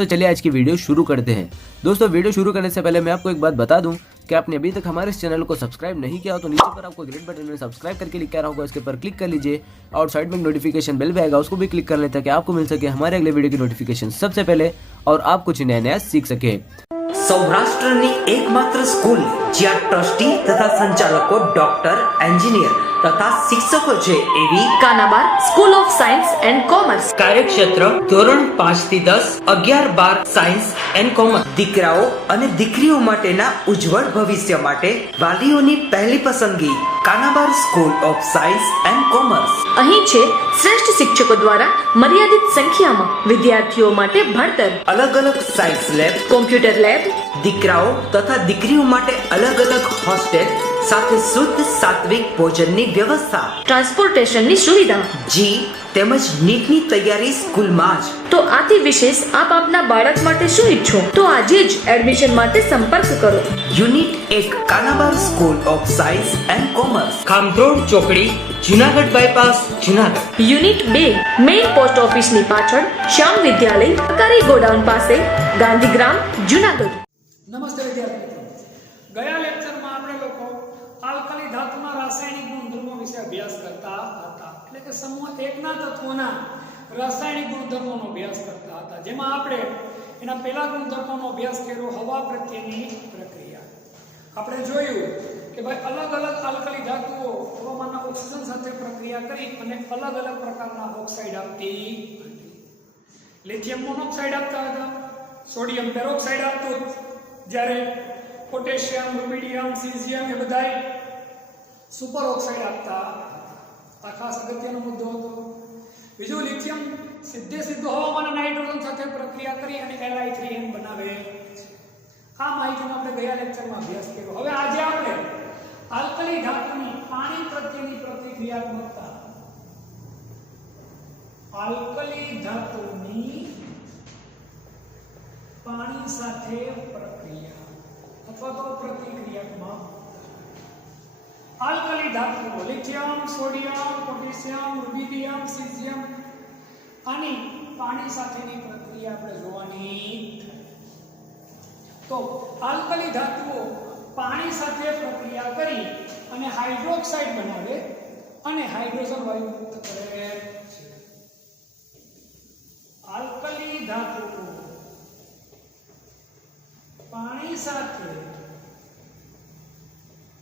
दोस्तों चलिए आज की वीडियो शुरू करते हैं। दोस्तों वीडियो शुरू करने से पहले मैं आपको एक बात बता दूं कि आपने अभी तक हमारे इस चैनल को सब्सक्राइब नहीं किया हो तो नीचे पर आपको ग्रीन बटन में सब्सक्राइब करके लिखा रहा होगा, इसके ऊपर क्लिक कर लीजिए और साइड में नोटिफिकेशन बेल भी आएगा, उसको भी क्लिक कर लें ताकि आपको मिल सके हमारे अगले वीडियो की नोटिफिकेशन सबसे पहले और आप कुछ नया सीख सके। સૌરાષ્ટ્રની એકમાત્ર સ્કૂલ જ્યાં ટ્રસ્ટી તથા સંચાલકો ડોક્ટર, એન્જિનિયર તથા શિક્ષકો છે એવી Kanabar school of science and commerce. કાર્યક્ષેત્ર ધોરણ 5 થી 10, 11-12 સાયન્સ એન્ડ કોમર્સ. દીકરાઓ અને દીકરીઓ માટેના ઉજ્જવળ ભવિષ્ય માટે વાલીઓની પહેલી પસંદગી Kanabar school of science and commerce. અહીં છે શ્રેષ્ઠ શિક્ષકો દ્વારા મર્યાદિત સંખ્યામાં વિદ્યાર્થીઓ માટે ભણતર, અલગ અલગ સાયન્સ લેબ, કોમ્પ્યુટર લેબ, દીકરાઓ તથા દીકરીઓ માટે અલગ અલગ હોસ્ટેલ સાથે શુદ્ધ સાત્વિક ભોજનની વ્યવસ્થા, ટ્રાન્સપોર્ટેશનની સુવિધા. જી તેમજ નીટની તૈયારી સ્કૂલમાં જ. તો આથી વિશેષ આપ આપના બાળક માટે શું ઈચ્છો તો આજે જ એડમિશન માટે સંપર્ક કરો. Unit 1 Kanabar school of science and commerce, Khamrod ચોકડી, Junagadh bypass, Junagadh. Unit 2 main post ઓફિસની પાછળ, શ્યામ વિદ્યાલય, સરકારી ગોડાઉન પાસે, ગાંધીગ્રામ, જુનાગઢ. નમસ્તે વિદ્યાર્થી મિત્રો, ગયા લેક્ચરમાં આપણે લોકો આલ્કલી ધાતુના રાસાયણિક ગુણધર્મો વિશે અભ્યાસ કરતા હતા, એટલે કે સમૂહ 1 ના તત્વોના રાસાયણિક ગુણધર્મોનો અભ્યાસ કરતા હતા, જેમાં આપણે એના પહેલા ગુણધર્મોનો અભ્યાસ કર્યો હવા પ્રત્યેની પ્રક્રિયા. આપણે જોયું કે ભાઈ અલગ અલગ આલ્કલી ધાતુઓ હવામાનના ઓક્સિજન સાથે પ્રક્રિયા કરી અને અલગ અલગ પ્રકારના ઓક્સાઇડ આપતી હતી. લિથિયમ મોનોક્સાઇડ આપતા હતા, સોડિયમ પેરોક્સાઇડ આપતું, જ્યારે પોટેશિયમ, રૂબિડિયમ, સીઝિયમ એ બધાય સુપર ઓક્સાઇડ આપતા. આ ખાસ અગત્યનો મુદ્દો હતો. બીજું, લિથિયમ સીધું હવામાન અને નાઇટ્રોજન સાથે પ્રક્રિયા કરી અને Li3n બનાવે છે. આ માહિતીનો આપણે ગયા લેક્ચરમાં અભ્યાસ કર્યો. હવે આજે આપણે આલ્કલી ધાતુની પાણી પ્રત્યેની પ્રતિક્રિયાત્મકતા, આલ્કલી ધાતુની પાણી સાથે પ્રક્રિયા અથવા તો પ્રતિક્રિયાત્મક. આલ્કલી ધાતુઓ lithium, sodium, potassium, rubidium, caesium આની પાણી સાથેની પ્રક્રિયા આપણે જોવાની. તો આલ્કલી ધાતુઓ પાણી સાથે પ્રક્રિયા કરી અને હાઇડ્રોક્સાઇડ બનાવે અને હાઇડ્રોજન વાયુ મુક્ત કરે છે. આલ્કલી ધાતુઓ પાણી સાથે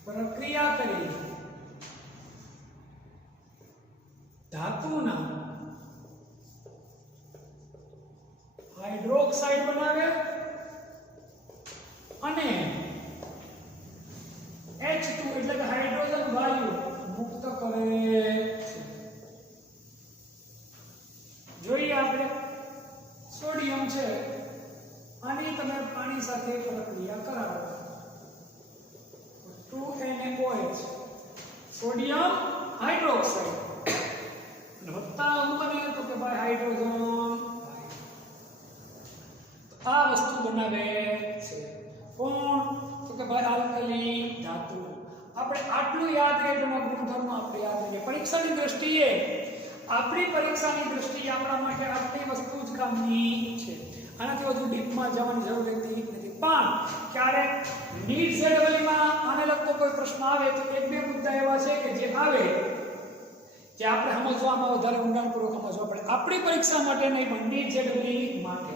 પ્રક્રિયા કરી ધાતુના હાઇડ્રોક્સાઇડ બનાવે અને H2 એટલે કે હાઇડ્રોજન વાયુ મુક્ત કરે છે. જોઈએ આપણે સોડિયમ છે, આની તમે પાણી સાથે પ્રક્રિયા કરાવો, 2NaOH, સોડિયમ હાઇડ્રોક્સાઇડ, અને વત્તા શું બને તો કે ભાઈ હાઇડ્રોજન. આ વસ્તુ બનાવે છે કોણ તો કે ભાઈ આલ્કલી ધાતુ. આપણે આટલું યાદ રહે તેનો ગુણધર્મ આપણે યાદ રહીએ. પરીક્ષાની દ્રષ્ટિએ આપણા માટે આટલી વસ્તુ જ કામની છે. આનાથી વધુ ડીપમાં જવાની જરૂર રહેતી નથી. પણ ક્યારેક નીટ ZEE માં આને લગતો કોઈ પ્રશ્ન આવે તો એક બે મુદ્દા એવા છે કે જે આવે જે આપણે સમજવામાં વધારે ઊંડાણપૂર્વક સમજવા પડે. આપણી પરીક્ષા માટે નહીં પણ નીટ ZEE માટે.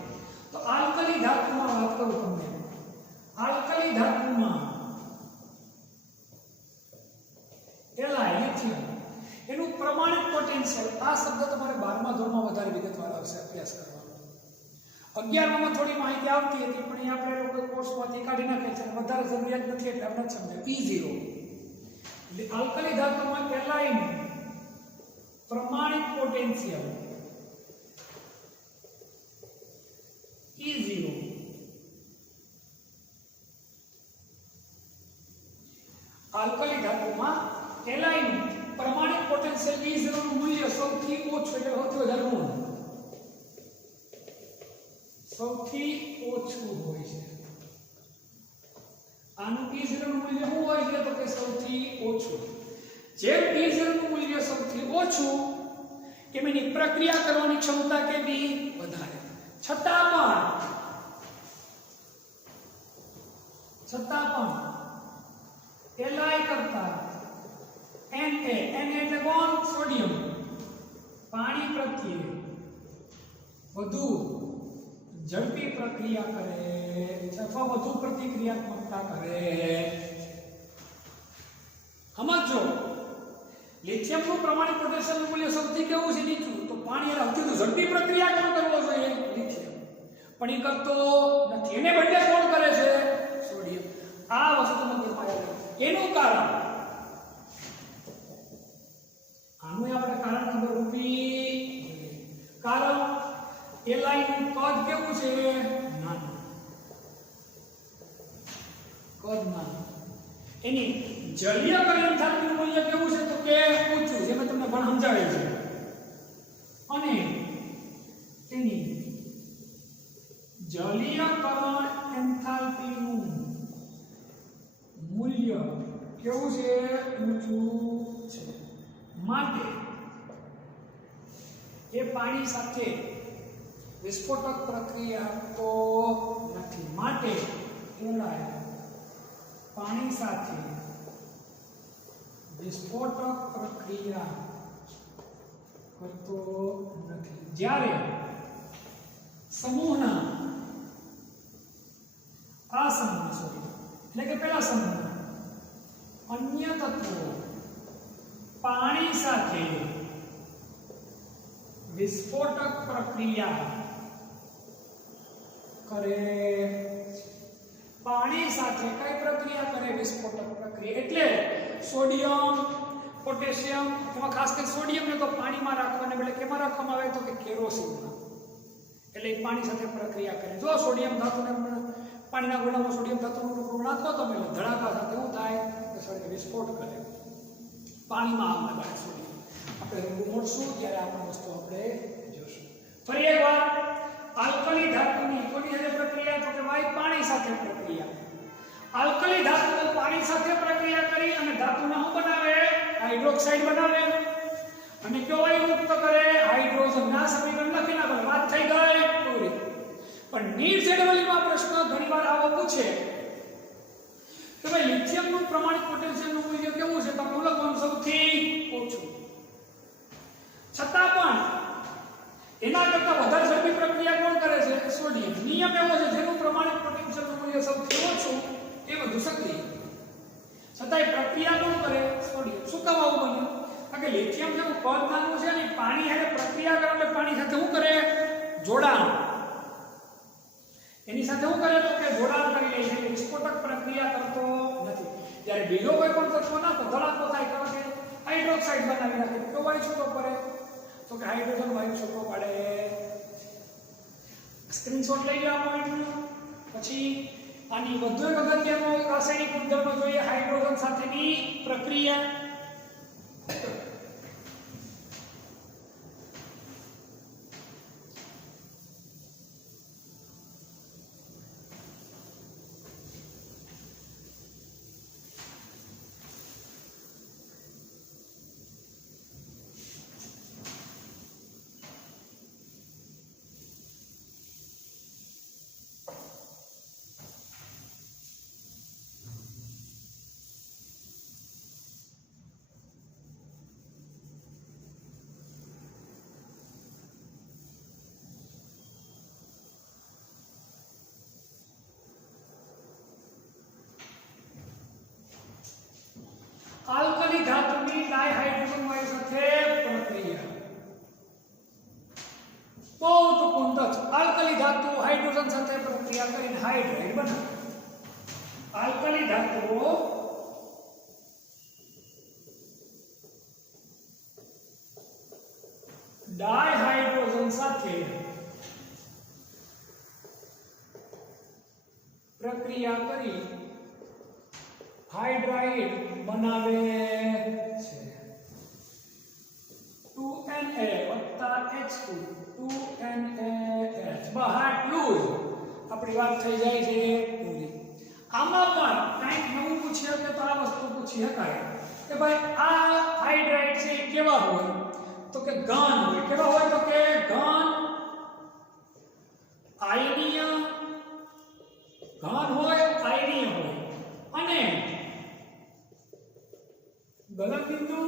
તો આલ્કલી ધાતુમાં વાત કરું તમને. આલ્કલી ધાતુમાં લિથિયમ એનું પ્રમાણિત પોટેન્શિયલ, આ શબ્દ તમારે 12મા ધોરણમાં વધારે વિગતવાર આવશે અભ્યાસ કરવાનો. 11માં થોડી માહિતી આવતી હતી પણ એ આપણે લોકો કોર્સમાંથી કાઢી નાખે છે, વધારે જરૂરિયાત નથી એટલે આપણે સમજાય. E0 એટલે આલ્કલી ધાતુમાં એલાઇન પ્રમાણિત પોટેન્શિયલ E0 આલ્કલી ધાતુમાં એલાઇન પ્રમાણિત પોટેન્શિયલ E0 નું મૂલ્ય સૌથી ઓછું એટલે સૌથી વધારે ઋણ, સૌથી ઓછું હોય છે. આનું E0 નું મૂલ્ય શું હોય છે તો કે સૌથી ઓછું. જેમ E0 નું મૂલ્ય સૌથી ઓછું એમ એની પ્રક્રિયા કરવાની ક્ષમતા કેવી વધારે. છતાં પણ Li કરતા Na એટલે કોણ સોડિયમ પાણી પ્રત્યે વધુ ઝડપી પ્રક્રિયા કરે અથવા વધુ પ્રતિક્રિયાત્મકતા કરે સમજો લિથિયમનું પ્રમાણિત પોટેશિયમનું મૂલ્ય સૌથી કેવું છે નીચું તો પાણી એટલે સૌથી ઝડપી પ્રક્રિયા કોણ કરવો જોઈએ લિથિયમ પણ એ કરતો નથી એને બદલે કોણ કરે છે સોડિયમ આ વસ્તુ તમે એનું કારણ આનું આપણે કારણ ખબર હોવી કારણ Li નું કદ કેવું છે નાનું કદ નાનું એની જલીય એન્થાલ્પીનું મૂલ્ય કેવું છે તો કે ઊંચું જે મેં તમને પણ સમજાવ્યું છે અને તેની જલીયકરણ એન્થાલ્પીનું મૂલ્ય કેવું છે ઊંચું છે માટે એ પાણી સાથે વિસ્ફોટક પ્રક્રિયા તો નથી માટે Li પાણી સાથે વિસ્ફોટક પ્રક્રિયા કરતો નથી જ્યારે સમૂહના આ સમૂહ એટલે કે પહેલા સમૂહના અન્ય તત્વો પાણી સાથે વિસ્ફોટક પ્રક્રિયા કરે પાણી સાથે કઈ પ્રક્રિયા કરે વિસ્ફોટક પ્રક્રિયા એટલે સોડિયમ પોટેશિયમ એમાં ખાસ કરીને સોડિયમને તો પાણીમાં રાખવાને બદલે કેમાં રાખવામાં આવે તો કે કેરોસીનમાં એટલે એ પાણી સાથે પ્રક્રિયા કરે જો સોડિયમ ધાતુને પાણીના ગોળામાં સોડિયમ ધાતુનો ટુકડો નાખો તો એટલે ધડાકા સાથે શું થાય કે સળગે વિસ્ફોટ કરે પાણીમાં આગ લગાડે સોડિયમ આપણે મળશું ત્યારે આ વસ્તુ આપણે જોશું ફરી એકવાર આલ્કલી ધાતુની કોની સાથે પ્રક્રિયા તો કે ભાઈ પાણી સાથે પ્રક્રિયા આલ્કલી ધાતુ પાણી સાથે પ્રક્રિયા કરી અને ધાતુને શું બનાવે હાઇડ્રોક્સાઇડ બનાવે અને કયો વાયુ મુક્ત કરે હાઇડ્રોજનના સમીકરણ લખી નાખો વાત થઈ ગઈ પૂરી પણ નીડ શેડ્યુલિંગમાં પ્રશ્ન ઘણીવાર આવો પૂછે કે ભાઈ લિથિયમનું પ્રમાણિત પોટેન્શિયલનું મૂલ્ય કેવું છે તો મૂલકનું સૌથી ઓછું છતાં પણ એના કરતા વધારે ઝડપી પ્રક્રિયા કોણ કરે છે સોડિયમ નિયમ એવો છે જેનું પ્રમાણિત પોટેન્શિયલનું મૂલ્ય સૌથી ઓછું એ વધુ સક્રિય છતાંય પ્રક્રિયા કોણ કરે સોડિયમ શું કામ આવું બન્યું કારણ કે લિથિયમ જેવું કદ નાનું છે ને પાણી હારે પ્રક્રિયા કરે એટલે પાણી સાથે શું કરે જોડાણ એની સાથે શું કરે તો કે જોડાણ કરી લે છે વિસ્ફોટક પ્રક્રિયા કરતો નથી જ્યારે બીજો કોઈ પણ તત્વ નાખો ધડાકો થાય તો કે હાઇડ્રોક્સાઇડ બનાવી નાખે તો વાયુ છૂટો પડે તો કે હાઇડ્રોજન વાયુ છૂટો પડે સ્ક્રીનશોટ લઈ લો આ પોઈન્ટનો પછી આની વધુ એક અગત્યનો રાસાયણિક ગુણધર્મ જોઈએ હાઇડ્રોજન સાથેની પ્રક્રિયા આલ્કલી ધાતુની ડાયહાઇડ્રોજન વાયુ સાથે પ્રક્રિયા બહુ ટૂંકું ટચ આલ્કલી ધાતુ હાઇડ્રોજન સાથે પ્રક્રિયા કરીને હાઇડ્રાઇડ બનાવે આલ્કલી ધાતુઓ ડાયહાઇડ્રોજન સાથે પ્રક્રિયા કરી હાઇડ્રાઇડ બનાવે છે 2Na H2 2NaH બહાર લૂઝ આપણી વાત થઈ જાય છે પૂરી આમાં પણ કંઈક નવું પૂછી શકે તો આ વસ્તુ પૂછી શકાય કે ભાઈ આ હાઇડ્રાઇડ છે કેવા હોય તો કે ઘન હોય કેવા હોય તો કે ઘન આયનીય ઘન હોય, આયનીય હોય, અને ગલનબિંદુ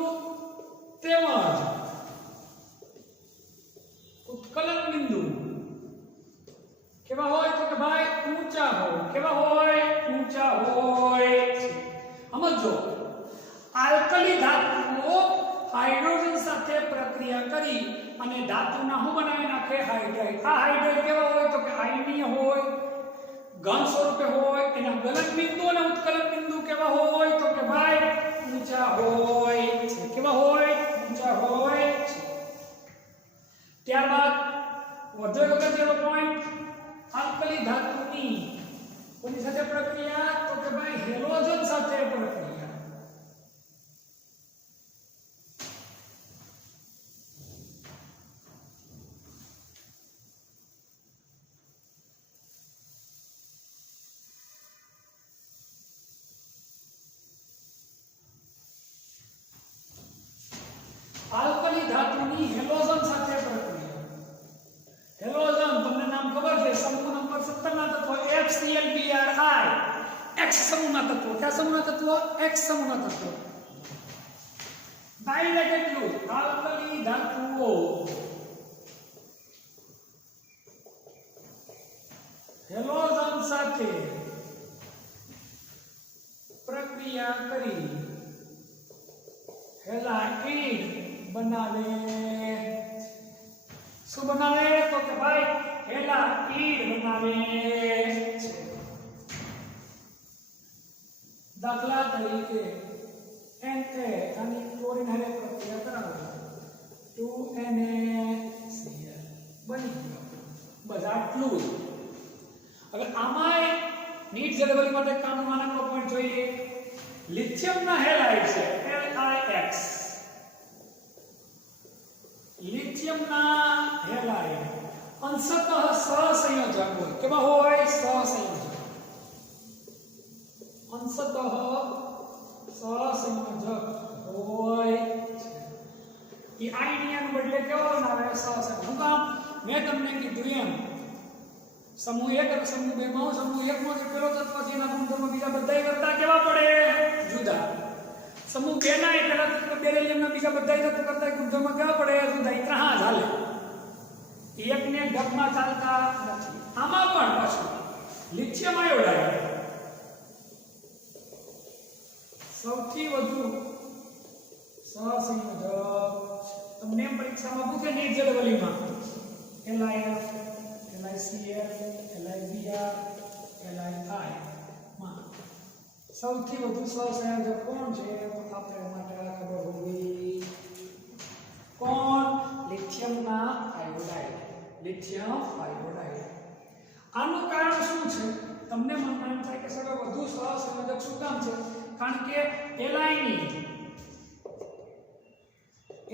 તેમજ ઉત્કલન બિંદુ કેવા હોય તો કે ભાઈ ઊંચા હોય. કેવા હોય? ઊંચા હોય. સમજો, આલ્કલી ધાતુઓ હાઇડ્રોજન સાથે પ્રક્રિયા કરી અને ધાતુના શું બનાવી નાખે? હાઇડ્રાઇડ. આ હાઇડ્રાઇડ કેવા હોય તો કે આયનીય હોય, ઘન સ્વરૂપે હોય. એના ગલન બિંદુ અને ઉત્કલન બિંદુ કેવા હોય તો કે ભાઈ ઊંચા હોય છે. કેવા હોય? ઊંચા હોય છે. ત્યારબાદ વધુ એક અગત્યનો પોઈન્ટ, આલ્કલી ધાતુની કોની સાથે પ્રક્રિયા તો કે ભાઈ હેલોજન સાથે પ્રક્રિયા. આલ્કલી ધાતુની હેલોજન સાથે પ્રક્રિયા. હેલોજન તમને નામ ખબર છે, સમૂહ નંબર 17 ના તત્વો HClBri, X સમૂહના તત્વો. કયા સમૂહના તત્વો? X સમૂહના તત્વો. ડાયરેક્ટ એટલું, આલ્કલી ધાતુઓ હેલોજન સાથે પ્રક્રિયા કરી હેલાઇડ બનાવે. શું બનાવે તો કે ભાઈ હેલાઇડ બનાવે છે. દાખલા તરીકે Na આની ક્લોરીન હારે પ્રક્રિયા કરાવો 2NaCl બની ગયો. બસ આટલું જ. હવે આમાં નીટ જડબલી માટે કામનો નાનો પોઈન્ટ જોઈએ. લિથિયમના હેલાઇડ છે LiX. લિથિયમના હેલાઇડ અંશતઃ સહસંયોજક હોય. કેવા હોય? સહસંયોજક. અંશતઃ સહસંયોજક હોય. એ આયનિયન બદલે કેવો બનાવે? સહસંયોજક. હું કામ મેં તમને કીધું એમ, સમૂહ 1 અને સમૂહ 2 માં સમૂહ 1 માં જે પેલો તત્વ છે એના ગુણધર્મો બીજા બધા કરતા કેવા પડે? જુદા. સમૂહ 2 ના પેલા તત્વ બેરિલિયમના બીજા બધા તત્વ કરતા ગુણધર્મો કેવા પડે? જુદા. ત્રણ ચાલે. એકને ગપમાં ચાલતા નથી. આમાં પણ પાછું લિથિયમ આયોડાઇડ સૌથી વધુ સહસંયોજક. તમને પરીક્ષામાં પૂછે NEET જડવલીમાં LiF, LiCl, LiBr, Li માં સૌથી વધુ સહસંયોજક કોણ છે? તો આપણે માટે ખબર હોવી. કોણ? લિથિયમના આયોડાઇડ. Lithium iodide. આનું કારણ શું છે? તમને મનમાં એમ થાય કે સર વધુ સહસંયોજક શું કામ છે? કારણ કે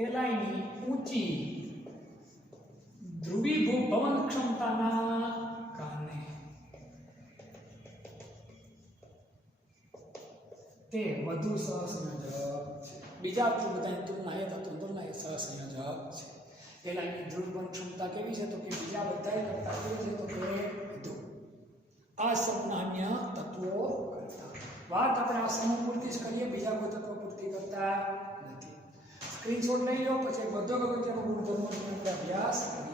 એલાયની ઊંચી ધ્રુવીભવન ક્ષમતાના કારણે તે વધુ સહસંયોજક છે. બીજા બધાની તુલનાએ સહસંયોજક છે. એલાયની ધ્રુવીભવન ક્ષમતા કેવી છે? તો કે બીજા બધા કરતા કેવી છે? તો કે વધુ. આ સામાન્ય તત્વો કરતા. વાત આપણે આ સમૂહ પૂરતી જ કરીએ, બીજા કોઈ તત્વો પૂરતી કરતા નથી. સ્ક્રીનશોટ લઈ લો, પછી બધો અગત્યનો ગુણધર્મો આપણે અભ્યાસ કરીએ.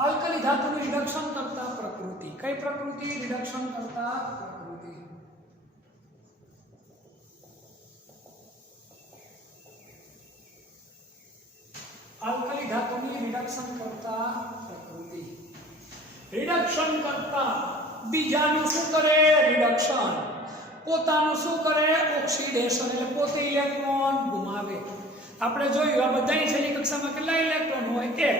આલ્કલી ધાતુનું રિડક્શન કરતા પ્રકૃતિ. કઈ પ્રકૃતિ? રિડક્શન કરતા પ્રકૃતિ. આલ્કલી ધાતુની રિડક્શન કરતા પ્રકૃતિ. રિડક્શન કરતા બીજાનું શું કરે? રિડક્શન. પોતાનું શું કરે? ઓક્સિડેશન. એટલે પોતે ઇલેક્ટ્રોન ગુમાવે. આપણે જોયું આ બધાની છેલ્લી કક્ષામાં કેટલા ઇલેક્ટ્રોન હોય? 1.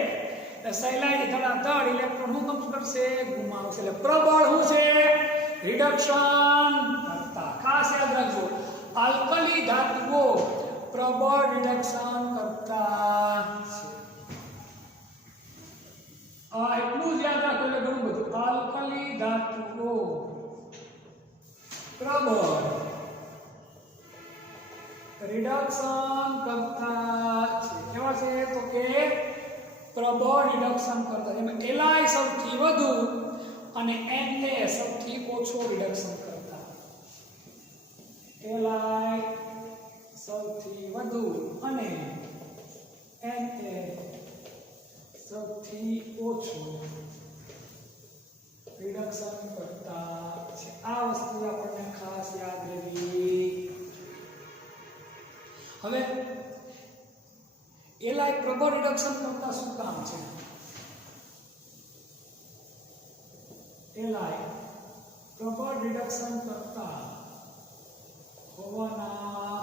સહેલાઈ ધડાધડ ઇલેક્ટ્રોન શું કામ કરશે? ગુમાવશે. એટલે પ્રબળ શું છે? રિડક્શન કરતા. ખાસ યાદ રાખજો, આલ્કલી ધાતુઓ પ્રબળ રિડક્શન કરતા છે. એટલું જ યાદ રાખો એટલે ઘણું બધું. આલ્કલી ધાતુઓ પ્રબળ રિડક્શન કરતા છે. કેવા છે? તો કે પ્રબળ રિડક્શન કરતા. જેમાં એલાઈ સૌથી વધુ અને Na સૌથી ઓછો રિડક્શન કરતા. એલાઈ સૌથી વધુ અને Na સૌથી ઓછો રિડક્શન કરતા છે. આ વસ્તુ આપણને ખાસ યાદ રહેવી. હવે એલાઈ પ્રબળ રિડક્શન કરતા શું કામ છે? એલાઈ પ્રબળ રિડક્શન કરતા હોવાના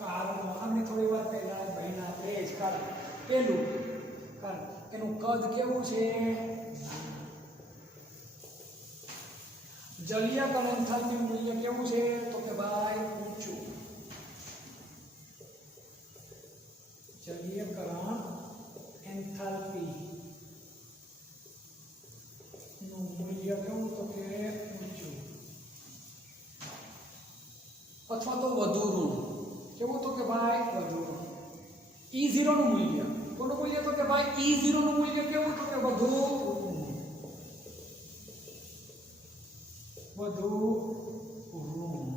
કારણો અમે થોડી વાર પહેલા ભાઈના આપણે જ કારણ પેલું કારણ એનું કદ કેવું છે? જલીય કણ એન્થાલ્પી મૂલ્ય કેવું છે? તો કે ભાઈ ઊંચું. જલીયકરણ એન્થાલ્પી નું મૂલ્ય કેવું? તો કે ઊંચું અથવા તો વધુ ઋણ. કેવું? તો કે ભાઈ વધુ ઋણ. E0 નું મૂલ્ય કોનું મૂલ્ય? તો કે ભાઈ E0 નું મૂલ્ય કેવું? તો કે વધુ ઋણ. વધુ ઋણ.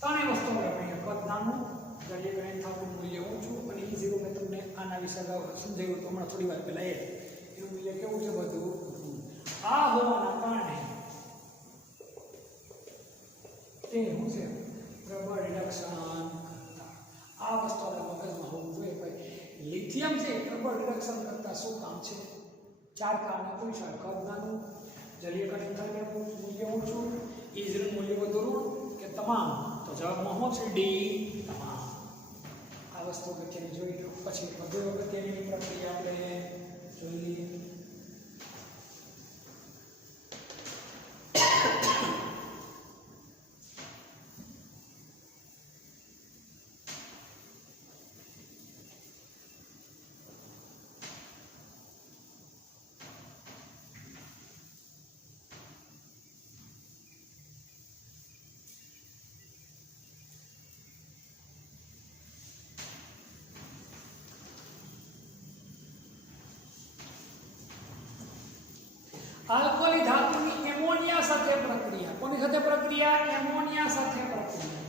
ત્રણેય વસ્તુ આપણે કદ નાનું, જલીયકરણ એન્થાલ્પી મૂલ્ય ઊંચું અને E0 મેં તમને આના વિશે અગાઉ સમજાવ્યું તો હમણાં થોડી વાર પહેલા એનું મૂલ્ય કેવું છે? વધુ ઋણ. આ હોવાના કારણે તે શું છે? પ્રબળ રિડક્શન કરતા. આ વસ્તુ આપણા મગજમાં હોવું જોઈએ. ભાઈ લિથિયમ છે પ્રબળ રિડક્શન કરતા શું કામ છે? 4 કારણો પૂછ્યા. કદ નાનું, જલીયકરણ એન્થાલ્પી મૂલ્ય ઊંચું, E0 મૂલ્ય વધુ ઋણ કે તમામ? તો જવાબમાં શું છે? ડી, તમામ. આ વસ્તુ અગત્યની જોઈ લો. પછી વધુ અગત્યની પ્રક્રિયા આપણે જોઈ લઈએ. આલ્કલી ધાતુની એમોનિયા સાથે પ્રક્રિયા. કોની સાથે પ્રક્રિયા? એમોનિયા સાથે પ્રક્રિયા.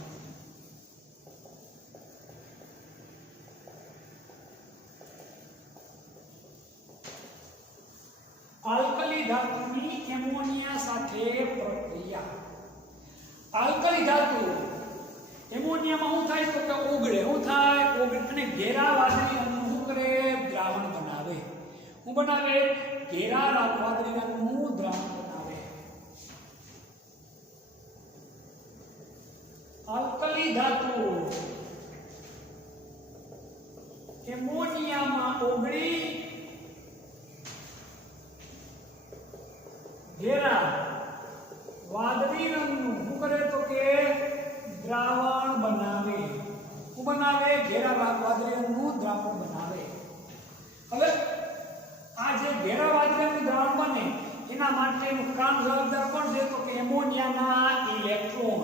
આલ્કલી ધાતુની એમોનિયા સાથે પ્રક્રિયા. આલ્કલી ધાતુ એમોનિયામાં શું થાય? તો કે ઓગળે. શું થાય? ઓગળે અને ઘેરા વાદળી રંગનું શું કરે? દ્રાવણ બનાવે. શું બનાવે? ઘેરા વાદળી રંગનું દ્રાવણ બનાવે. આલ્કલી ધાતુ એમોનિયામાં ઓગળી ઘેરા વાદળી રંગનું શું કરે? તો કે દ્રાવણ બનાવે. શું બનાવે? ઘેરા વાદળી રંગનું દ્રાવણ બનાવે. હવે આ જે ઘેરા વાદળી રંગનું દ્રાવણ બને એના માટેનું કામ જવાબદાર કોણ છે? તો કે એમોનિયાના ઇલેક્ટ્રોન.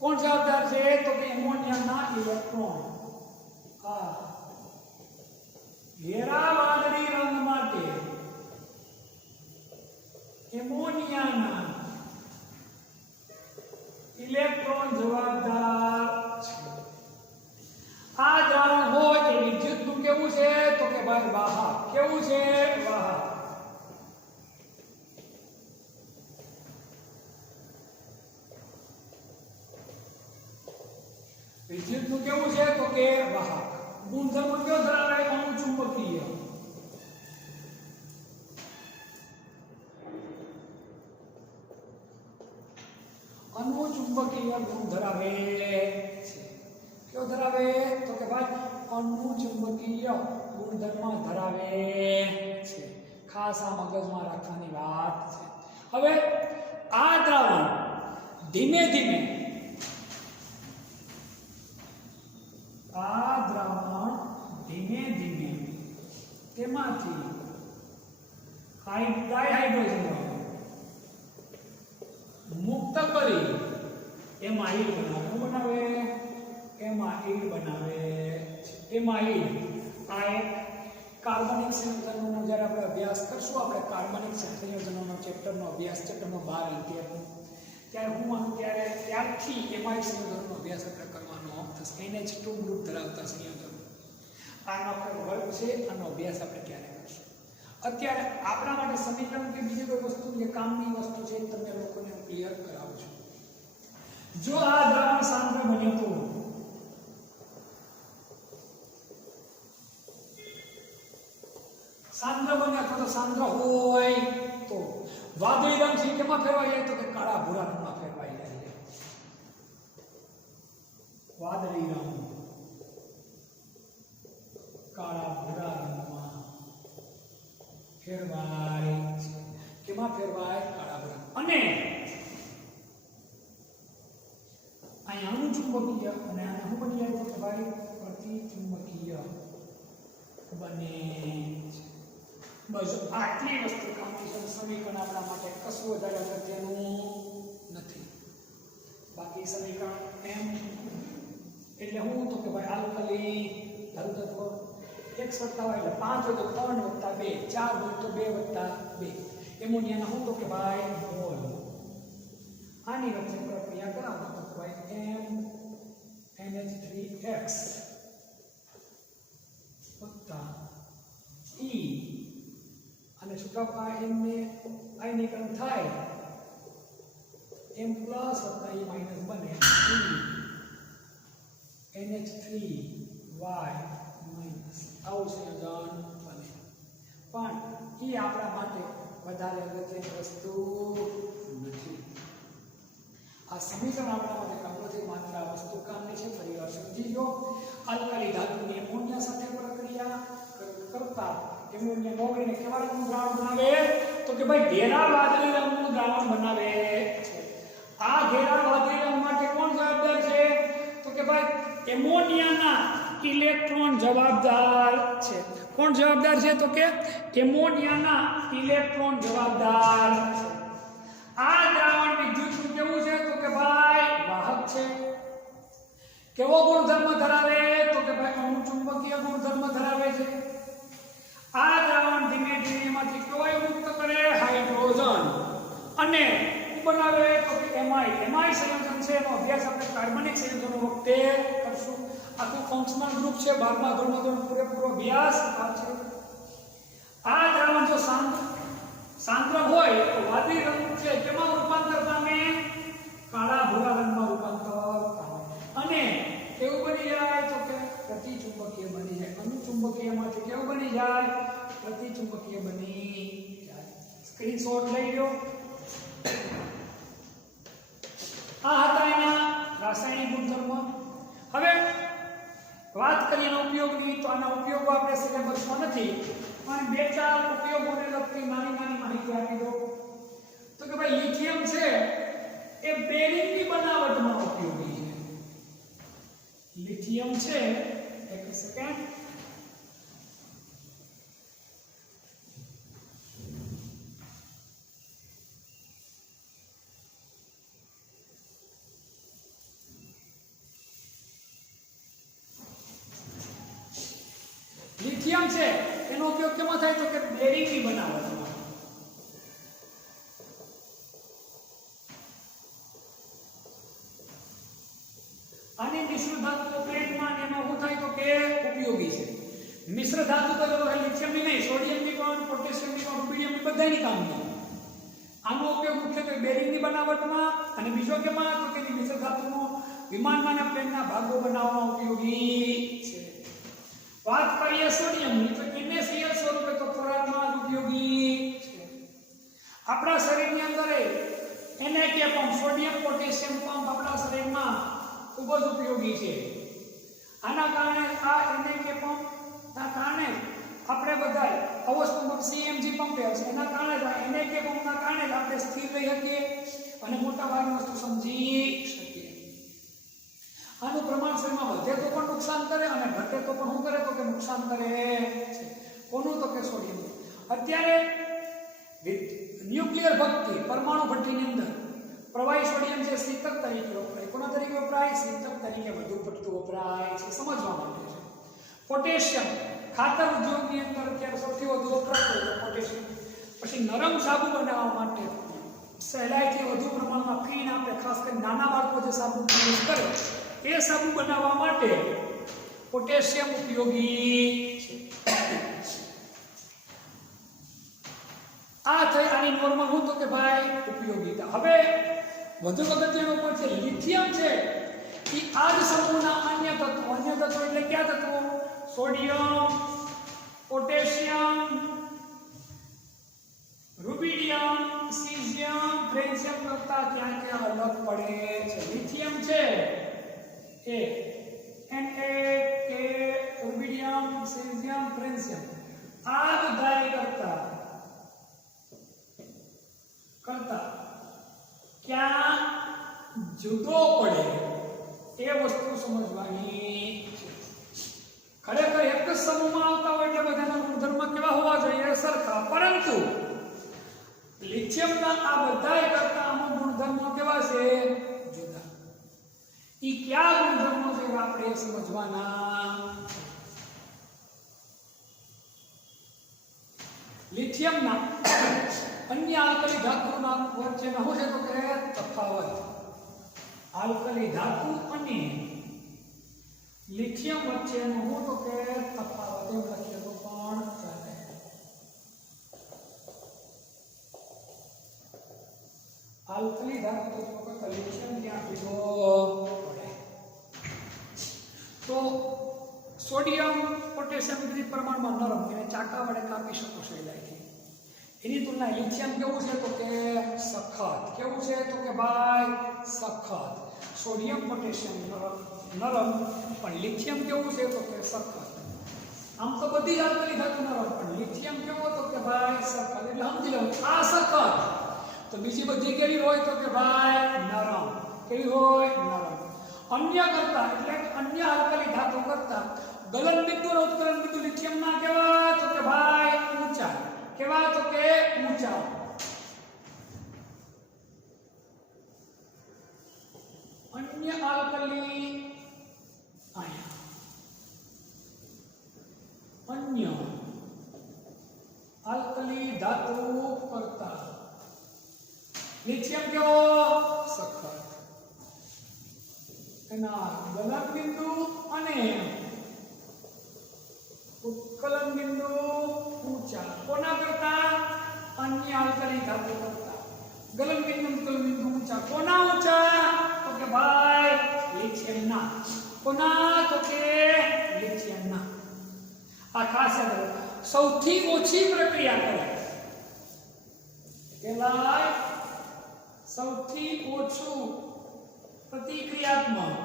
કોણ જવાબદાર છે? તો કે એમોનિયાના ઇલેક્ટ્રોન. આ ઘેરા વાદળી રંગ માટે એમોનિયાના ઇલેક્ટ્રોન જવાબદાર છે. આ દ્રાવણ હોય એ વિદ્યુતનું કેવું છે? તો કે ભાઈ વાહક. કેવું છે? વાહક. વિદ્યુતનું કેવું છે? તો કે વાહક. ગુણધર્મ કયો ધરાવે? અણુચુંબકીય. અણુચુંબકીય ગુણ ધરાવે છે. કયો ધરાવે? તો કે ભાઈ અનુચુંબકીય ગુણધર્મ ધરાવે છે. ખાસ આ મગજમાં રાખવાની વાત છે. હવે આ દ્રાવણ ધીમે ધીમે તેમાંથી ડાયહાઇડ્રોજન મુક્ત કરી એમાઇડ બનાવે. એમાઇડ બનાવે. એમાઇડ આ એક કાર્બનિક સંયોજનોનો જ્યારે આપણે અભ્યાસ કરશું, આપણે કાર્બનિક સંયોજનોનો ચેપ્ટરનો અભ્યાસ ચેપ્ટર નંબર 12 અને 13 ત્યારે હું આનું ત્યારથી એમાઇડ સંયોજનોનો અભ્યાસ આપણે કરવાનો થશે. NH2 ગ્રુપ ધરાવતા સંયોજનો આનો આપણે વર્ગ છે, આનો અભ્યાસ આપણે ક્યારે કરશું. અત્યારે આપણા માટે સમીકરણ કે બીજી કોઈ વસ્તુ જે કામની વસ્તુ છે તમને લોકોને હું ક્લિયર કરાવું છું. જો આ દ્રાવણ સાંદ્ર બન્યું તો સાંદ્ર બને તો સાંદ્ર હોય તો વાદળી રંગથી કેમાં ફેરવાઈ જાય તો કે કાળા ભૂરા રંગમાં ફેરવાઈ જાય. વાદળી રંગ કાળા ભૂરા રંગમાં ફેરવાય છે. કેમાં ફેરવાય? કાળા ભૂરા. અને અહીંયા અનુચુંબકીય અને આને શું બની જાય તો ભાઈ પ્રતિચુંબકીય બને છે. બસ આટલી વસ્તુ કામની છે. સમીકરણ આપણા માટે કશું વધારે અગત્યનું નથી. બાકી સમીકરણ એમ એટલે હું તો કે ભાઈ આલ્કલી ધાતુ તત્વ એક સત્તા હોય એટલે 5 હોય તો 3 + 2, 4 હોય તો 2 + 2. એમોનિયાના હું તો કે ભાઈ મોલ. આની વચ્ચે પ્રક્રિયા કરાવો તો ભાઈ NH3X + E અને છૂટા એમને આયનીકરણ થાય M+ + E- બને NH3Y- આવું સંયોજન બને. પણ એ આપણા માટે વધારે અગત્યની વસ્તુ નથી. આ સમીકરણ આપણા માટે કામ નથી, માત્ર આ વસ્તુ કામની છે. ફરીવાર સમજી લો. આલ્કાલી ધાતુની એમોનિયા સાથે પ્રક્રિયા કરતા એમોનિયા ઓગળીને કેવા રંગનું દ્રાવણ બનાવે તો કે ભાઈ ઘેરા વાદળી રંગનું દ્રાવણ બનાવે છે. આ ઘેરા વાદળી રંગ માટે કોણ જવાબદાર છે તો કે ભાઈ એમોનિયાના ઇલેક્ટ્રોન જવાબદાર છે. કોણ જવાબદાર છે તો કે એમોનિયાના ઇલેક્ટ્રોન જવાબદાર છે. આ દ્રાવણ વિદ્યુતનું કેવું છે તો કે ભાઈ વાહક છે. કેવો ગુણધર્મ ધરાવે તો કે ભાઈ અણુચુંબકીય ગુણધર્મ ધરાવે છે. આ દ્રાવણ ધીમે ધીમે એમાંથી કયો મુક્ત કરે? હાઇડ્રોજન. અને બનાવે તો કે એમાઇડ સંયોજન છે. એનો અભ્યાસ આપણે કાર્બનિક સંયોજનો વખતે કરશું. આખું ફંક્શનલ ગ્રુપ છે. 12મા ધોરણનો પૂરેપૂરો અભ્યાસ આ છે. આ દ્રાવણ જો સાંદ્ર હોય તો વાદળી રંગ છે તેમાં રૂપાંતર પામે કાળા ભૂરા રંગમાં રૂપાંતર પામે. અને કેવું બની જાય તો કે પ્રતિચુંબકીય બની જાય. અનુચુંબકીયમાંથી કેવું બની જાય? પ્રતિચુંબકીય બની જાય. સ્ક્રીનશોટ લઈ લો. આ હતા એના રાસાયણિક ગુણધર્મ. હવે વાત કરીએ એના ઉપયોગની તો આના ઉપયોગો આપણે સિલેબસમાં નથી, પણ 2-4 ઉપયોગોને લગતી નાની માહિતી આપી દો. તો કે ભાઈ લિથિયમ છે એ બેરિંગની બનાવટમાં ઉપયોગી છે. લિથિયમ છે એક સેકન્ડ લિથિયમ છે એનો ઉપયોગ કેમાં થાય તો કે બેરિંગની બનાવટમાં. આની મિશ્ર ધાતુઓ પ્લેટમાં એમાં શું થાય તો કે ઉપયોગી છે. મિશ્ર ધાતુ તો લિથિયમની નહીં, સોડિયમની પણ, પોટેશિયમની પણ, રૂબિડિયમની બધાની કામની. આનો ઉપયોગ મુખ્યત્વે બેરિંગની બનાવટમાં અને બીજો કેમાં તો કે મિશ્ર ધાતુનો વિમાનના પ્લેનના ભાગો બનાવવામાં ઉપયોગી છે. વાત કરીએ સોડિયમની તો NaCl સ્વરૂપે તો ખોરાકમાં ઉપયોગી છે. આપણા શરીરની અંદર NAK pump, sodium potassium pump આપણા શરીરમાં ખૂબ જ ઉપયોગી છે. આના કારણે આ NAK પંપના કારણે આપણે બધા અવસ્થા પંપ CNG પંપ છે એના કારણે જ આ NAK પંપના કારણે જ આપણે સ્થિર રહી શકીએ અને મોટા ભાગની વસ્તુ સમજી શકીએ. આનું પ્રમાણ શરીરમાં વધે તો પણ નુકસાન કરે અને ઘટે તો પણ શું કરે તો કે નુકસાન કરે છે. કોનું તો કે સોડિયમ. અત્યારે ન્યુક્લિયર ભઠ્ઠી પરમાણુ ભઠ્ઠીની અંદર પ્રવાહી સોડિયમ છે શીતક તરીકે વપરાય. કોના તરીકે વપરાય? શીતક તરીકે વધુ પડતું વપરાય છે, સમજવા માટે છે. પોટેશિયમ ખાતર ઉદ્યોગની અંદર અત્યારે સૌથી વધુ વપરાતું હોય પોટેશિયમ. પછી નરમ સાબુ બનાવવા માટે સહેલાઈથી વધુ પ્રમાણમાં ફીણ આપણે ખાસ કરીને નાના બાળકો જે સાબુ યુઝ કરે એ સાબુ બનાવવા માટે પોટેશિયમ ઉપયોગી છે. આ થઈ આની નોર્મલ હું તો કે ભાઈ ઉપયોગીતા. હવે વધુ અગત્યનો પણ છે લિથિયમ છે એ આ જ સમૂહના અન્ય તત્વો એટલે કયા તત્વો? સોડિયમ, પોટેશિયમ, રૂબિડિયમ, સીઝિયમ, ફ્રેન્સિયમ કરતા ક્યાં ક્યાં અલગ પડે છે. લિથિયમ છે એ Na, K, રૂબિડિયમ, સીઝિયમ, ફ્રેન્સિયમ આ બધાય કરતા ક્યાં જુદો પડે એ વસ્તુ સમજવાની છે. ખરેખર એક જ સમૂહમાં આવતા હોય એટલે બધાના ગુણધર્મ કેવા હોવા જોઈએ? સરખા. પરંતુ લિથિયમના આ બધાય કરતા અમુક ગુણધર્મો કેવા છે? જુદા. ઈ કયા ગુણધર્મો છે આપણે સમજવાના. લિથિયમના અન્ય આલ્કલી ધાતુના વચ્ચેનો શું છે તો કે તફાવત. આલ્કલી ધાતુ અને લિથિયમ વચ્ચેનો શું તો કે તફાવત એમ લખીએ તો પણ ચાલે. આલ્કલી ધાતુ તો લિથિયમ ત્યાં પીવો પડે. તો સોડિયમ, પોટેશિયમ વિવિધ પ્રમાણમાં નરમ એને ચાકા વડે કાપી શકો સહેલાઈથી. એની તુલના લિથિયમ કેવું છે તો કે સખત. કેવું છે તો કે ભાઈ સખત. સોડિયમ, પોટેશિયમ નરમ પણ લિથિયમ કેવું છે તો કે સખત. આમ તો બધી જ આલ્કલી ધાતુ નરમ પણ લિથિયમ કેવો તો કે ભાઈ સખત. એટલે સમજી લો આ સખત તો બીજી બધી કેવી હોય તો કે ભાઈ નરમ. કેવી હોય? નરમ. અન્ય કરતા એટલે અન્ય આલ્કલી ધાતુ કરતા ગલન બિંદુ અને ઉત્કલન બિંદુ લિથિયમના કેવા તો કે ભાઈ ઊંચા. કેવા તો કે ઊંચા. અન્ય આલ્કલી અન્ય આલ્કલી ધાતુ કરતા લિથિયમ કેવો? સખત. એના ગલન બિંદુ અને ઉત્કલન બિંદુ ઊંચા. કોના કરતા? અન્ય આલ્કલી ધાતુ કરતા. ગલન બિંદુ, ઉત્કલન બિંદુ ઊંચા. કોના ઊંચા તો કે ભાઈ લિથિયમના. કોના તો કે લિથિયમના. આ ખાસ યાદ રાખો. સૌથી ઓછી પ્રક્રિયા કરે પેલા સૌથી ઓછું પ્રતિક્રિયાત્મક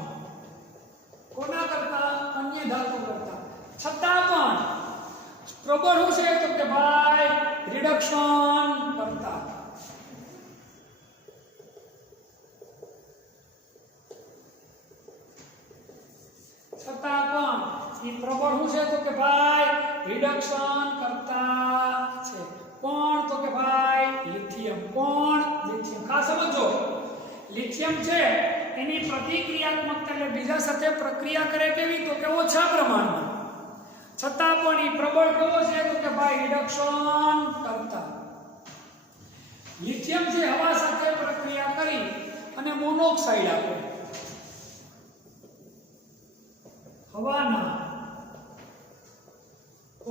કોના કરતા? અન્ય ધાતુ કરતા. છતાં પણ પ્રબળ શું છે તો કે ભાઈ રિડક્શન કરતા. છતાં પણ એ પ્રબળ શું છે તો કે ભાઈ રિડક્શન કરતા છે. કોણ તો કે ભાઈ લિથિયમ. કોણ? લિથિયમ. ખાસ સમજો લિથિયમ છે એની પ્રતિક્રિયાત્મકતા એટલે બીજા સાથે પ્રક્રિયા કરે કેવી તો કે ઓછા પ્રમાણમાં. છતાં પણ એ પ્રબળ કેવો છે તો કે ભાઈ રિડક્શન કરતા. લિથિયમ છે હવા સાથે પ્રક્રિયા કરી અને મોનોક્સાઇડ આપે. હવાના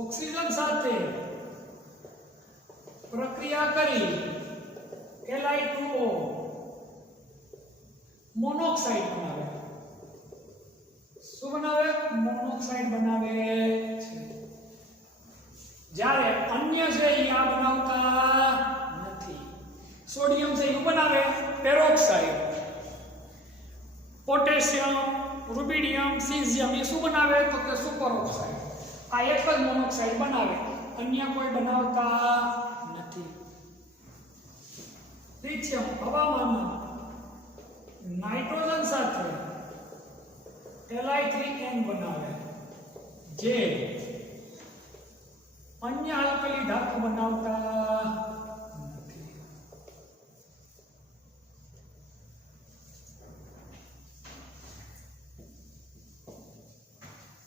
ઓક્સિજન સાથે પ્રક્રિયા કરી Li2O મોનોક્સાઇડ બનાવે. શું બનાવે? મોનોક્સાઇડ બનાવે છે. જ્યારે અન્ય છે એ આ બનાવતા નથી. સોડિયમ છે એ બનાવે peroxide. Potassium, rubidium lithium caesium એ શું બનાવે તો કે સુપર ઓક્સાઇડ. આ એક જ મોનોક્સાઇડ બનાવે, અન્ય કોઈ બનાવતા નથી. લિથિયમ હવામાનમાં નાઇટ્રોજન સાથે Li3n બનાવે, જે અન્ય આલ્કલી ધાતુ બનાવતા નથી.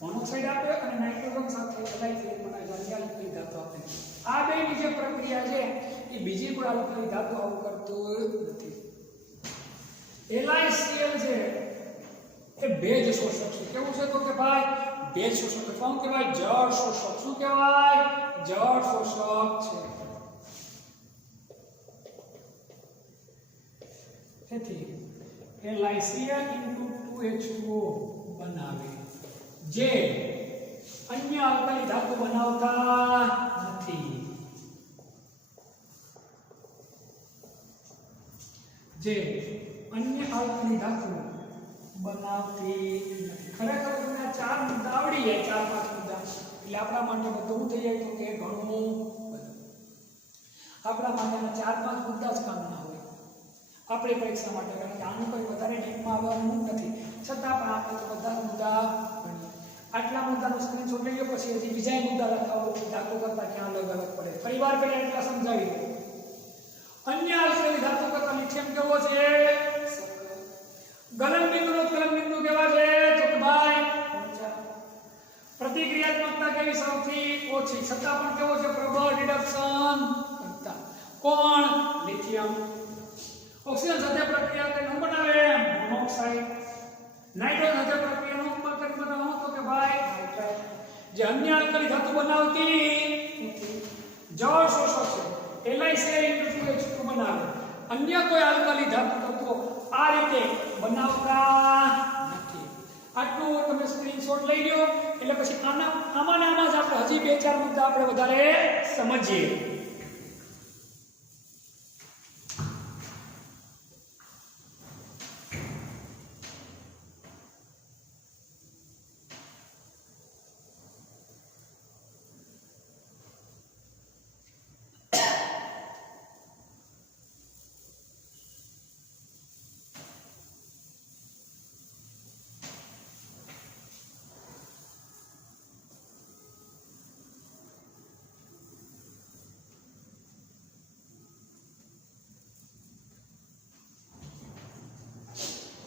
મોનોક્સાઇડ આપે અને નાઇટ્રોજન સાથે Li3n બનાવે, અન્ય આલ્કલી ધાતુ આપે. આ બેની જે પ્રક્રિયા છે એ બીજી કોઈ આલ્કલી ધાતુ આવું કરતું નથી. LiCl છે એ ભેજ શોષક છે. કેવું છે તો કે ભાઈ ભેજ શોષક. કોણ કહેવાય? જળ શોષક. શું કહેવાય? જળ શોષક છે. તેથી LiCl(2H2O) બનાવે, જે અન્ય આલ્કલી ધાતુ બનાવતા નથી. જે અન્ય આલ્કલી ધાતુ બનાવતી નથી. ખરેખર તમને આ ચાર મુદ્દા આવડી જાય, 4-5 મુદ્દા, એટલે આપણા માટે બધું થઈ જાય તો કે ઘણું બધું. આપણા માટેના 4-5 મુદ્દા જ કામના હોય આપણી પરીક્ષા માટે, કારણ કે આનું કોઈ વધારે ડીપમાં આવવાનું નથી. છતાં પણ આપણે તો બધા મુદ્દા ભણીએ. આટલા મુદ્દાનો સ્ક્રીનશોટ લઈ લો, પછી હજી બીજા મુદ્દા લખાવો, ધાતુ કરતા ક્યાં અલગ અલગ પડે. ફરીવાર પહેલા એટલા સમજાવી દો. અન્ય આલ્કલી ધાતુ કરતા લિથિયમ કેવો છે? ગલનબિંદુનો ગલનબિંદુ કેવા છે તો કે ભાઈ પ્રતિક્રિયાત્મકતા કેવી? સૌથી ઓછી. છતાં પણ કેવો છે? પ્રબળ રિડક્શન કરતા. કોણ? લિથિયમ. ઓક્સિજન સાથે પ્રક્રિયા કરીને બનાવે મોનોક્સાઇડ. નાઇટ્રોજન સાથે પ્રક્રિયાનો ઉપયોગ કરીને બનાવો તો કે ભાઈ નાઇટ્રાઇટ. જે અન્ય આલ્કલી ધાતુ બનાવતી જળ શોષક છે. LiCl(2H2) બનાવે, અન્ય કોઈ આલ્કલી ધાતુ તત્વો આ રીતે બનાવતા નથી. આટલું તમે સ્ક્રીનશોટ લઈ લો, એટલે પછી આમાં જ આપણે હજી 2-4 મુદ્દા આપણે વધારે સમજીએ.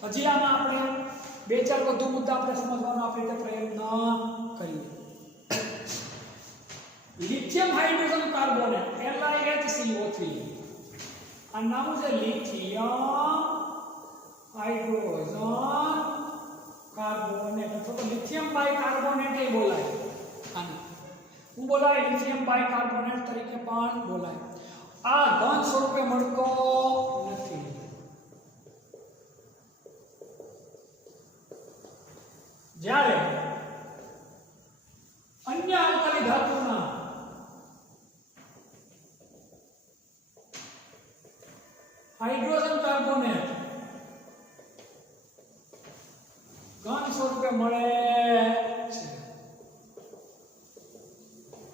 હજી આમાં આપણે 2-4 વધુ મુદ્દા આપણે સમજવાનો આપણે રીતે પ્રયત્ન કરીએ. Lithium hydrogen carbonate LiHCO3. આ નામ છે લિથિયમ હાઇડ્રોજન કાર્બોનેટ, અથવા તો લિથિયમ બાયકાર્બોનેટ એ બોલાય. આને હું બોલાય લિથિયમ બાયકાર્બોનેટ તરીકે પણ બોલાય. આ ઘન સ્વરૂપે મળતો નથી. જ્યારે અન્ય આલ્કલી ધાતુના હાઇડ્રોજન કાર્બોનેટ ઘન સ્વરૂપે મળે છે.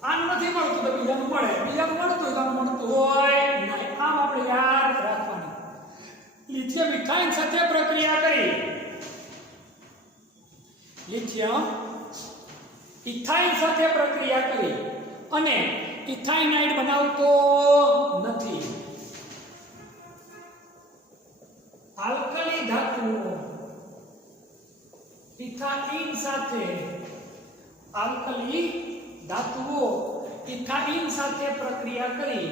આનું નથી મળતું તો બીજાનું મળે, બીજાનું મળતું તો આનું મળતું હોય નહીં. આમ આપણે યાદ રાખવાનું. લિથિયમ ઇથાઇન સાથે પ્રક્રિયા કરી, લિથિયમ ઇથાઇન સાથે પ્રક્રિયા કરી અને ઇથાઇનાઇડ બનાવતો નથી. આલ્કલી ધાતુઓ ઇથાઇન સાથે પ્રક્રિયા કરી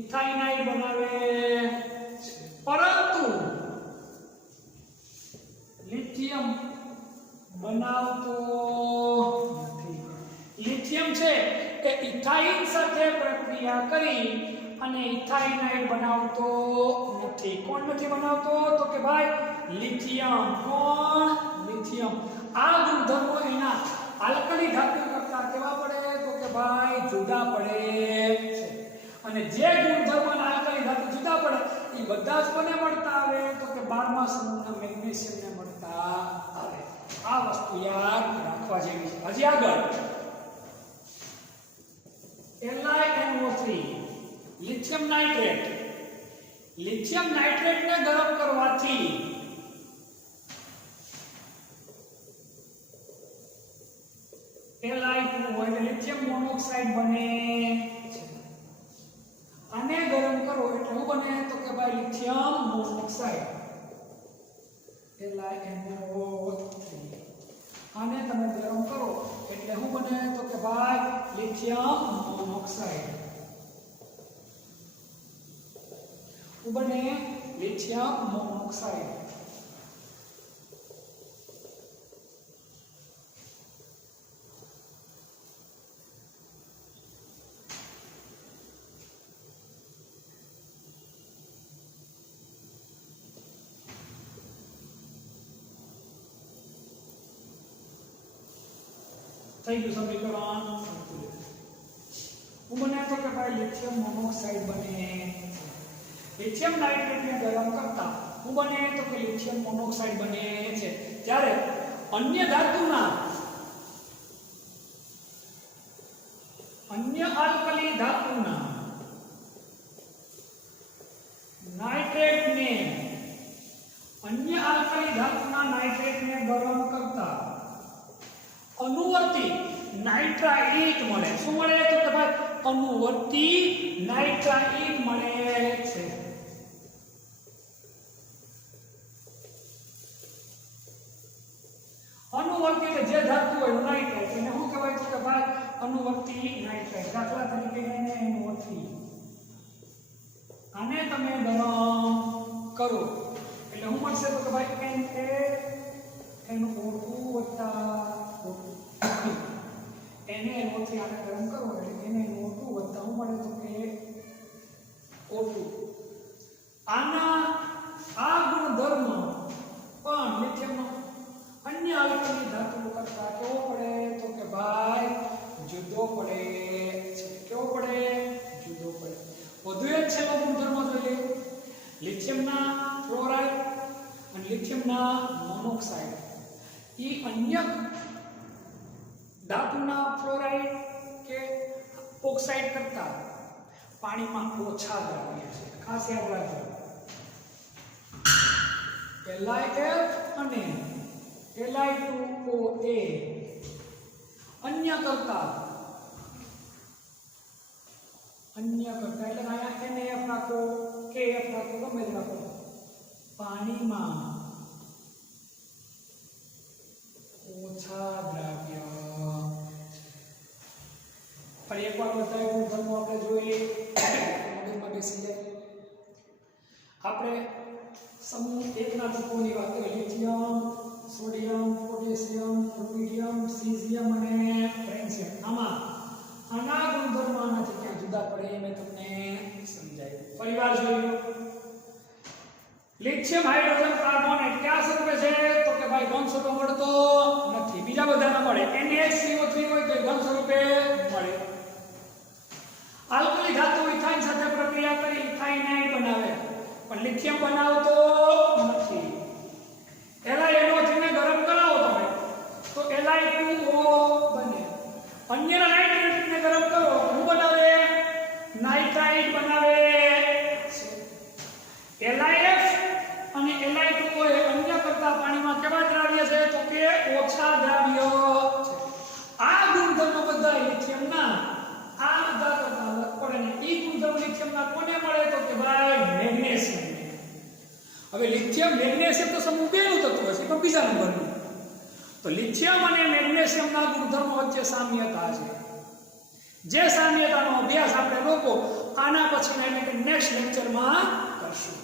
ઇથાઇનાઇડ બનાવે છે. પરંતુ લિથિયમ બનાવતો નથી. લિથિયમ છે એ ઇથાઇન સાથે પ્રક્રિયા કરી અને ઇથાઇનાઇડ બનાવતો નથી. કોણ નથી બનાવતો તો કે ભાઈ લિથિયમ. કોણ? લિથિયમ. આ ગુણધર્મો એના આલ્કલી ધાતુ કરતા કેવા પડે તો કે ભાઈ જુદા પડે છે. અને જે ગુણધર્મો આલ્કલી ધાતુ જુદા પડે એ એ બધા જ કોને મળતા આવે તો કે 12મા સમૂહના મેગ્નેશિયમને મળતા આવે. આ વસ્તુ યાદ રાખવા જેવી છે. હજી આગળ LiNO3 લિથિયમ નાઇટ્રેટ. લિથિયમ નાઇટ્રેટને ગરમ કરવાથી Li2 હોય લિથિયમ મોનોક્સાઇડ બને છે. આને ગરમ કરો એટલે શું બને તો કે ભાઈ લિથિયમ મોનોક્સાઇડ LiNO3. આને તમે ગરમ કરો એટલે શું બને તો કે ભાઈ લિથિયમ મોનોક્સાઇડ. શું બને લિથિયમ મોનોક્સાઇડ. થઈ ગયું સમીકરણ. શું બને તો કે ભાઈ લિથિયમ મોનોક્સાઇડ બને. લિથિયમ નાઇટ્રેટને ગરમ કરતા શું બને તો કે લિથિયમ મોનોક્સાઇડ બને છે. જ્યારે અન્ય આલ્કલી ધાતુના નાઇટ્રેટને ગરમ કરતા અનુવર્તી નાઇટ્રાઇટ મળે. શું મળે તો કે ભાઈ અનુવર્તી નાઇટ્રાઇટ મળે છે. અનુવર્તી એટલે જે ધાતુ હોય નાઇટ્રાઇટ એને શું કહેવાય તો કે ભાઈ અનુવર્તી નાઇટ્રાઇટ. દાખલા તરીકે NaNO3 આને તમે ગરમ કરો એટલે શું મળશે તો કે ભાઈ NaNO2 વત્તા NaNO3 આને ગરમ કરો એટલે NaNO2 વત્તા શું મળે તો કે O2. આ ગુણધર્મ પણ લિથિયમનો અન્ય આલ્કલી ધાતુઓ કરતા કેવો પડે તો કે ભાઈ જુદો પડે છે. કેવો પડે? જુદો પડે. વધુ એક છેલ્લો ગુણધર્મ જોઈએ. લિથિયમના ફ્લોરાઇડ અને લિથિયમના મોનોક્સાઇડ એ અન્ય ધાતુના ફ્લોરાઇડ કે ઓક્સાઇડ કરતા પાણીમાં ઓછા દ્રાવ્ય છે. ખાસ યાદ રાખજો. LiF અને Li2OA અન્ય કરતા એટલે અહીંયા NaF રાખો KF રાખો ગમે તે રાખો પાણીમાં ઓછા દ્રાવ્ય. ફરી એકવાર બતાવી ગુણધર્મો આપણે જોઈએ મગજમાં બેસી જાય. આપણે સમૂહ 1 ના તત્વોની વાત કરીએ. Lithium, sodium, potassium, rubidium, caesium અને ફ્રેન્સિયમ. આના ગુણધર્મો આનાથી ક્યાં જુદા પડે એ મેં તમને સમજાવ્યું. ફરીવાર જોઈએ. લિથિયમ હાઇડ્રોજન કાર્બોનેટ ક્યાં સ્વરૂપે છે તો કે ભાઈ ઘન સ્વરૂપે મળતો નથી. બીજા બધાના મળે. NaCO3 હોય તો ઘન સ્વરૂપે મળે. આલ્કલી ધાતુ ઇથાઇન સાથે પ્રક્રિયા કરી ઇથાઇનાઇડ બનાવે પણ લિથિયમ બનાવતો નથી. LiNO3 ને ગરમ કરાવો તમે તો Li2O બને. અન્ય નાઇટ્રેટને ગરમ કરો શું બનાવે? નાઇટ્રાઇટ બનાવે છે. LiF અને Li2O એ અન્ય કરતા પાણીમાં કેવા દ્રાવ્ય છે તો કે ઓછા દ્રાવ્ય છે. આ ગુણધર્મો બધા લિથિયમના આ બધા કરતા અલગ પડે ને એ ગુણધર્મ લિથિયમના કોને મળે તો કે ભાઈ મેગ્નેશિયમ. હવે લિથિયમ મેગ્નેશિયમ તો સમૂહ 2 નું તત્વ છે પણ બીજા નંબરનું. તો લિથિયમ અને મેગ્નેશિયમના ગુણધર્મો વચ્ચે સામ્યતા છે. જે સામ્યતાનો અભ્યાસ આપણે લોકો આના પછીના એટલે કે નેક્સ્ટ લેક્ચરમાં કરશું.